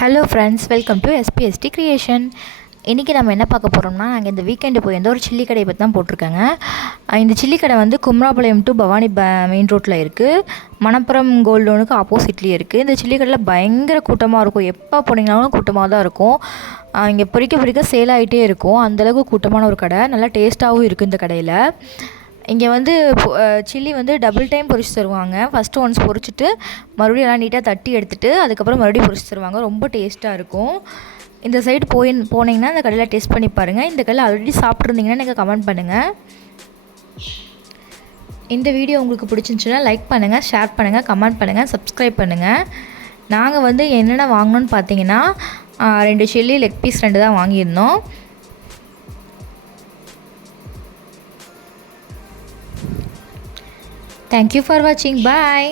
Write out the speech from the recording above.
Hello friends, welcome to SPST creation. இன்றைக்கி நம்ம என்ன பார்க்க போகிறோம்னா, நாங்கள் இந்த வீக்கெண்டு போயிருந்த ஒரு சில்லி கடையை பற்றி தான் போட்டிருக்காங்க. இந்த சில்லி கடை வந்து குமராபாளையம் டு பவானி மெயின் ரோட்டில் இருக்குது. மணப்புரம் கோல்டு லோனுக்கு ஆப்போசிட்லேயே இருக்குது. இந்த சில்லி கடையில் பயங்கர கூட்டமாக இருக்கும். எப்போ போனீங்கனாலும் கூட்டமாக தான் இருக்கும். இங்கே பொறிக்க சேல் ஆகிட்டே இருக்கும். அந்தளவுக்கு கூட்டமான ஒரு கடை. நல்லா டேஸ்ட்டாகவும் இருக்குது இந்த கடையில். இங்கே வந்து சில்லி வந்து டபுள் டைம் பொரிச்சு தருவாங்க. ஃபஸ்ட்டு ஒன்ஸ் பொரிச்சிட்டு மறுபடியும் எல்லாம் நீட்டாக தட்டி எடுத்துகிட்டு அதுக்கப்புறம் மறுபடியும் பொரிச்சு தருவாங்க. ரொம்ப டேஸ்ட்டாக இருக்கும். இந்த சைடு போனீங்கன்னா இந்த கடையில் டேஸ்ட் பண்ணி பாருங்கள். இந்த கடையில் ஆல்ரெடி சாப்பிட்ருந்தீங்கன்னா எனக்கு கமெண்ட் பண்ணுங்கள். இந்த வீடியோ உங்களுக்கு பிடிச்சிருந்துச்சுன்னா லைக் பண்ணுங்கள், ஷேர் பண்ணுங்கள், கமெண்ட் பண்ணுங்கள், சப்ஸ்கிரைப் பண்ணுங்கள். நாங்கள் வந்து என்னென்ன வாங்கினோன்னு பார்த்தீங்கன்னா 2 சில்லி லெக் பீஸ் 2 தான் வாங்கியிருந்தோம். Thank you for watching. Bye.